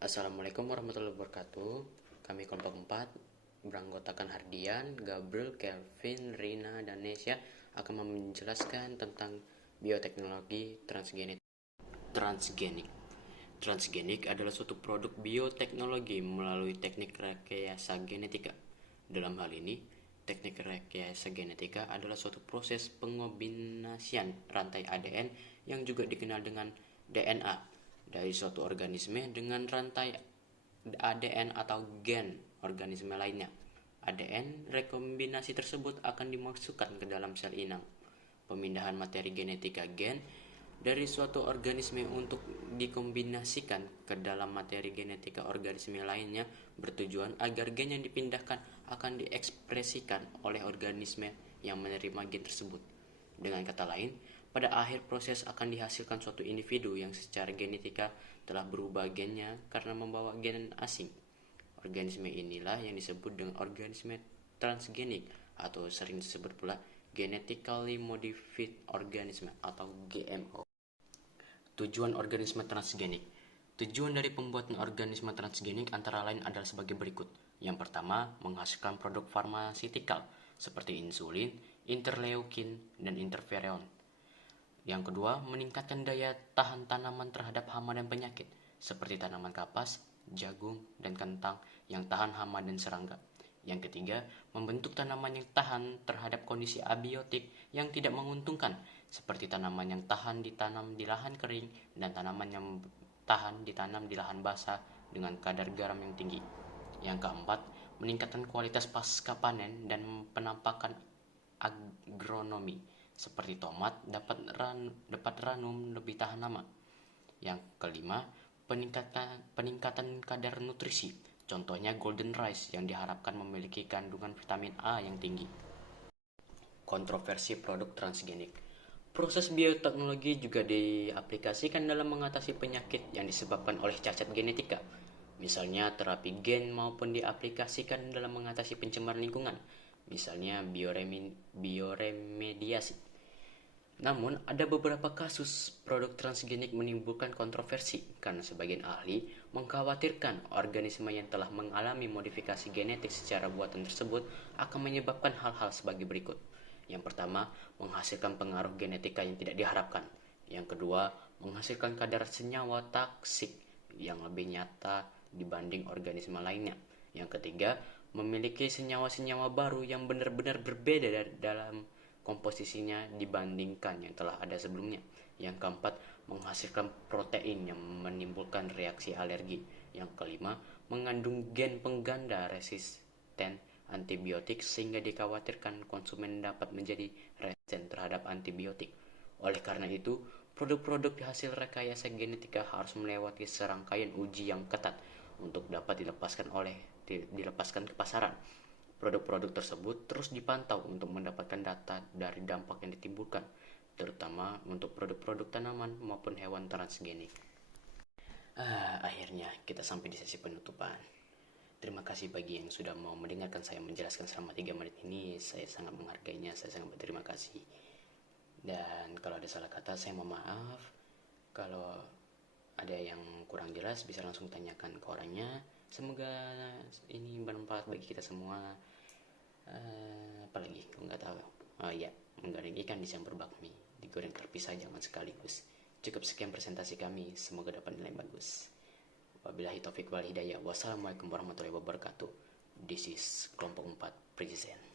Assalamualaikum warahmatullahi wabarakatuh. Kami kelompok 4 beranggotakan Hardian, Gabriel, Kelvin, Rina, dan Nesya akan menjelaskan tentang bioteknologi transgenik. Transgenik adalah suatu produk bioteknologi melalui teknik rekayasa genetika. Dalam hal ini, teknik rekayasa genetika adalah suatu proses pengombinasian rantai ADN yang juga dikenal dengan DNA dari suatu organisme dengan rantai ADN atau gen organisme lainnya. ADN rekombinasi tersebut akan dimasukkan ke dalam sel inang. Pemindahan materi genetika gen dari suatu organisme untuk dikombinasikan ke dalam materi genetika organisme lainnya bertujuan agar gen yang dipindahkan akan diekspresikan oleh organisme yang menerima gen tersebut. Dengan kata lain, pada akhir proses akan dihasilkan suatu individu yang secara genetika telah berubah gennya karena membawa gen asing. Organisme inilah yang disebut dengan organisme transgenik atau sering disebut pula genetically modified organism atau GMO. Tujuan organisme transgenik. Tujuan dari pembuatan organisme transgenik antara lain adalah sebagai berikut. Yang pertama, menghasilkan produk farmaseutikal seperti insulin, interleukin, dan interferon. Yang kedua, meningkatkan daya tahan tanaman terhadap hama dan penyakit, seperti tanaman kapas, jagung, dan kentang yang tahan hama dan serangga. Yang ketiga, membentuk tanaman yang tahan terhadap kondisi abiotik yang tidak menguntungkan, seperti tanaman yang tahan ditanam di lahan kering dan tanaman yang tahan ditanam di lahan basah dengan kadar garam yang tinggi. Yang keempat, meningkatkan kualitas pasca panen dan penampakan agronomi, seperti tomat dapat ranum lebih tahan lama. Yang kelima, peningkatan kadar nutrisi, contohnya golden rice yang diharapkan memiliki kandungan vitamin A yang tinggi. Kontroversi produk transgenik. Proses bioteknologi juga diaplikasikan dalam mengatasi penyakit yang disebabkan oleh cacat genetika. Misalnya terapi gen maupun diaplikasikan dalam mengatasi pencemaran lingkungan, misalnya bioremediasi. Namun, ada beberapa kasus produk transgenik menimbulkan kontroversi karena sebagian ahli mengkhawatirkan organisme yang telah mengalami modifikasi genetik secara buatan tersebut akan menyebabkan hal-hal sebagai berikut. Yang pertama, menghasilkan pengaruh genetika yang tidak diharapkan. Yang kedua, menghasilkan kadar senyawa toksik yang lebih nyata dibanding organisme lainnya. Yang ketiga, memiliki senyawa-senyawa baru yang benar-benar berbeda dalam komposisinya dibandingkan yang telah ada sebelumnya. Yang keempat, menghasilkan protein yang menimbulkan reaksi alergi. Yang kelima, mengandung gen pengganda resisten antibiotik sehingga dikhawatirkan konsumen dapat menjadi resisten terhadap antibiotik. Oleh karena itu, produk-produk hasil rekayasa genetika harus melewati serangkaian uji yang ketat untuk dapat dilepaskan ke pasaran. Produk-produk tersebut terus dipantau untuk mendapatkan data dari dampak yang ditimbulkan, terutama untuk produk-produk tanaman maupun hewan transgenik. Akhirnya kita sampai di sesi penutupan. Terima kasih bagi yang sudah mau mendengarkan saya menjelaskan selama 3 menit ini. Saya sangat menghargainya, saya sangat berterima kasih. Dan kalau ada salah kata, saya mohon maaf. Kalau ada yang kurang jelas, bisa langsung tanyakan ke orangnya. Semoga ini bermanfaat bagi kita semua. Apalagi, aku nggak tahu. Oh iya, menggoreng ikan dicampur bakmi, digoreng terpisah jangan sekaligus. Cukup sekian presentasi kami, semoga dapat nilai bagus. Wabillahi taufik wal hidayah. Wassalamualaikum warahmatullahi wabarakatuh. This is kelompok 4 present.